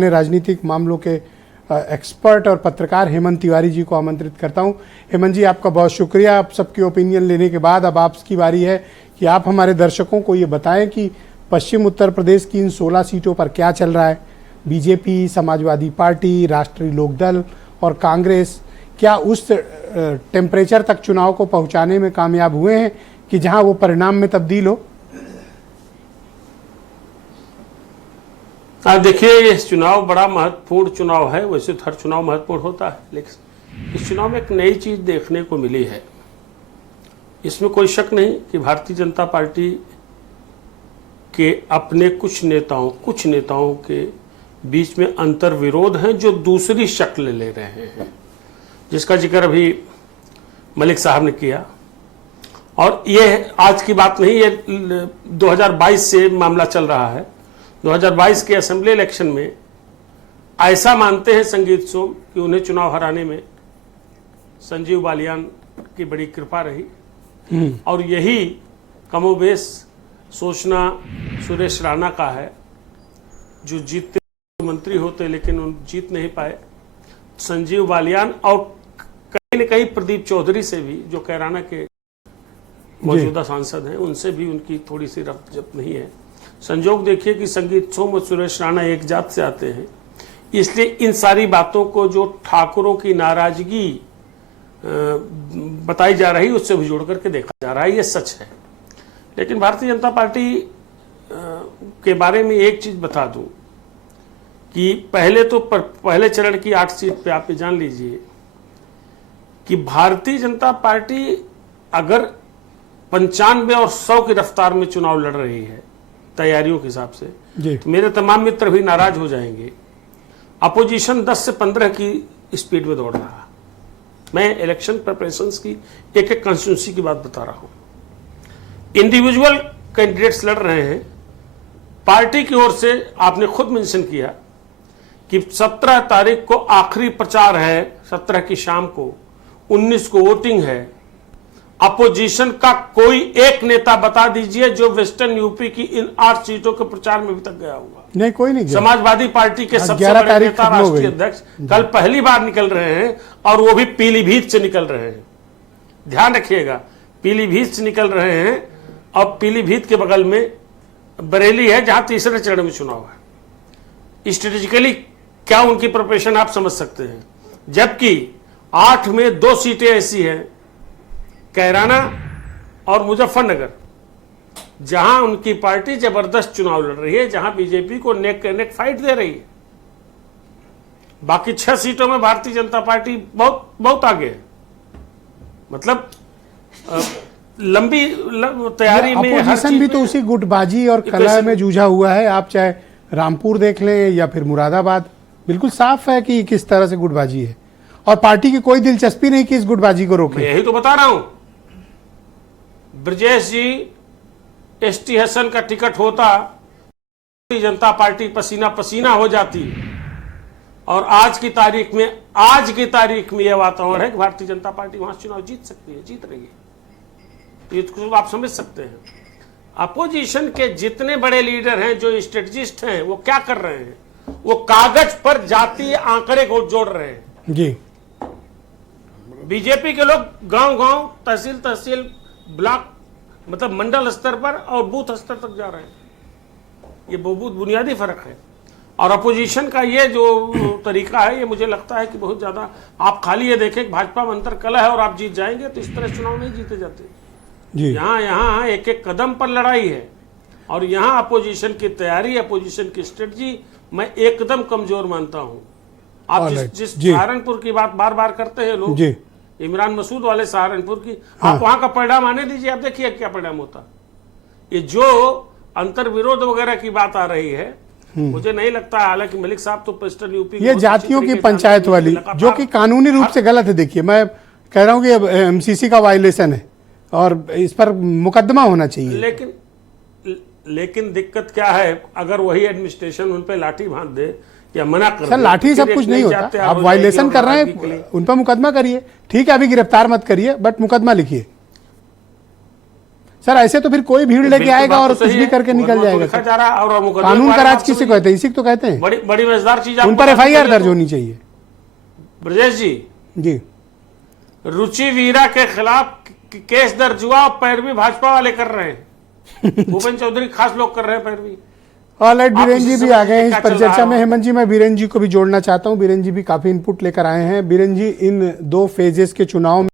राजनीतिक मामलों के एक्सपर्ट और पत्रकार हेमंत तिवारी जी को आमंत्रित करता हूं। हेमंत जी, आपका बहुत शुक्रिया। आप सबकी ओपिनियन लेने के बाद अब आपकी बारी है कि आप हमारे दर्शकों को ये बताएं कि पश्चिम उत्तर प्रदेश की इन 16 सीटों पर क्या चल रहा है। बीजेपी, समाजवादी पार्टी, राष्ट्रीय लोकदल और कांग्रेस क्या उस टेम्परेचर तक चुनाव को पहुंचाने में कामयाब हुए हैं कि जहां वो परिणाम में तब्दील हो? देखिए, ये चुनाव बड़ा महत्वपूर्ण चुनाव है। वैसे तो हर चुनाव महत्वपूर्ण होता है, लेकिन इस चुनाव में एक नई चीज देखने को मिली है। इसमें कोई शक नहीं कि भारतीय जनता पार्टी के अपने कुछ नेताओं के बीच में अंतर विरोध हैं जो दूसरी शक्ल ले रहे हैं, जिसका जिक्र अभी मलिक साहब ने किया। और ये आज की बात नहीं, ये 2022 से मामला चल रहा है। 2022 के असेंबली इलेक्शन में ऐसा मानते हैं संगीत सोम कि उन्हें चुनाव हराने में संजीव बालियान की बड़ी कृपा रही, और यही कमोबेश सोचना सुरेश राणा का है, जो जीतते मंत्री होते लेकिन उन जीत नहीं पाए। संजीव बालियान और कहीं न कहीं प्रदीप चौधरी से भी, जो कैराना के मौजूदा सांसद हैं, उनसे भी उनकी थोड़ी सी रफ्त जब्त नहीं है। संजोग देखिए कि संगीत सोम और सुरेश राणा एक जात से आते हैं, इसलिए इन सारी बातों को जो ठाकुरों की नाराजगी बताई जा रही है उससे भी जोड़ करके देखा जा रहा है। ये सच है। लेकिन भारतीय जनता पार्टी के बारे में एक चीज बता दूं कि पहले चरण की 8 सीट पे आप ये जान लीजिए कि भारतीय जनता पार्टी अगर 95 और 100 की रफ्तार में चुनाव लड़ रही है तैयारियों के हिसाब से, तो मेरे तमाम मित्र भी नाराज हो जाएंगे। अपोजिशन 10 से 15 की स्पीड में दौड़ रहा है। मैं इलेक्शन प्रिपरेशंस की एक कॉन्स्टिट्यूंसी की बात बता रहा हूं। इंडिविजुअल कैंडिडेट्स लड़ रहे हैं। पार्टी की ओर से आपने खुद मेंशन किया कि 17 तारीख को आखिरी प्रचार है, 17 की शाम को, 19 को वोटिंग है। अपोजिशन का कोई एक नेता बता दीजिए जो वेस्टर्न यूपी की इन 8 सीटों के प्रचार में अभी तक गया होगा। नहीं, कोई नहीं गया। समाजवादी पार्टी के सबसे बड़े नेता, राष्ट्रीय अध्यक्ष कल पहली बार निकल रहे हैं, और वो भी पीलीभीत से निकल रहे हैं। ध्यान रखिएगा, पीलीभीत से निकल रहे हैं, और पीलीभीत के बगल में बरेली है जहां तीसरे चरण में चुनाव है। स्ट्रेटेजिकली क्या उनकी प्रिपरेशन आप समझ सकते हैं। जबकि 8 में 2 सीटें ऐसी हैं, कैराना और मुजफ्फरनगर, जहां उनकी पार्टी जबरदस्त चुनाव लड़ रही है, जहां बीजेपी को नेक नेक फाइट दे रही है। बाकी 6 सीटों में भारतीय जनता पार्टी बहुत बहुत आगे है। मतलब लंबी तैयारी में अपोजिशन भी तो उसी गुटबाजी और कलह में जूझा हुआ है। आप चाहे रामपुर देख लें या फिर मुरादाबाद, बिल्कुल साफ है कि किस तरह से गुटबाजी है, और पार्टी की कोई दिलचस्पी नहीं कि इस गुटबाजी को रोके। यही तो बता रहा हूं। ब्रजेश जी, एसटी हसन का टिकट होता, भारतीय जनता पार्टी पसीना पसीना हो जाती, और आज की तारीख में यह वातावरण है कि भारतीय जनता पार्टी वहां चुनाव जीत सकती है, जीत रही है। ये तो आप समझ सकते हैं। अपोजिशन के जितने बड़े लीडर हैं, जो स्ट्रेटजिस्ट हैं, वो क्या कर रहे हैं? वो कागज पर जातीय आंकड़े को जोड़ रहे हैं जी। बीजेपी के लोग गांव-गांव, तहसील, ब्लॉक, मतलब मंडल स्तर पर और बूथ स्तर तक जा रहे हैं। ये बहुत बुनियादी फर्क है। और अपोजिशन का ये जो तरीका है, ये मुझे लगता है कि बहुत ज्यादा, आप खाली ये देखें भाजपा में अंतर कलह है और आप जीत जाएंगे, तो इस तरह चुनाव नहीं जीते जाते जी। यहाँ एक एक कदम पर लड़ाई है, और यहाँ अपोजिशन की तैयारी, अपोजिशन की स्ट्रेटजी मैं एकदम कमजोर मानता हूँ। आप जिस सहारनपुर की बात बार बार करते हैं लोग, इमरान मसूद वाले सहारनपुर की, आप वहां का परिणाम आने दीजिए, आप देखिए क्या परिणाम होता। ये जो अंतर विरोध वगैरह की बात आ रही है, मुझे नहीं लगता, हालांकि मलिक साहब तो वेस्टर्न यूपी, ये जातियों की पंचायत वाली, जो कि कानूनी रूप से गलत है। देखिए, मैं कह रहा हूं कि एमसीसी का वायलेशन है और इस पर मुकदमा होना चाहिए। लेकिन दिक्कत क्या है, अगर वही एडमिनिस्ट्रेशन उन पे लाठी बांध दे या मना कर सर, लाठी सब कुछ नहीं होता। आप वायलेशन कर रहे हैं, उन पर मुकदमा करिए। ठीक है, अभी गिरफ्तार मत करिए, बट मुकदमा लिखिए। सर ऐसे तो फिर कोई भीड़ लेके बिल्कुल आएगा बात और तो कुछ सही भी है। करके निकल मुकदमा तो जाएगा लिखा सर। जा रहा है और मुकदमे कानून के का बारे में राज आप किसे समझिए। कहते हैं? इसी को तो कहते हैं। बड़ी बड़ी मजेदार चीज उन आपको पर बतानी FIR चाहिए दर्ज तो। होनी चाहिए। ब्रजेश जी, जी रुचि वीरा के खिलाफ केस दर्ज हुआ और पैरवी भाजपा वाले कर रहे हैं। भूपेंद्र चौधरी खास लोग कर रहे हैं पैरवी। ऑलराइट, आप बीरेन जी इसी भी समय आ गए हैं इस क्या चल परिचर्चा रहा में। है? हेमंत जी, मैं बीरेन जी को भी जोड़ना चाहता हूं। बीरेन जी भी काफी इनपुट लेकर आए हैं। बीरेन जी, इन 2 फेजेस के चुनाव में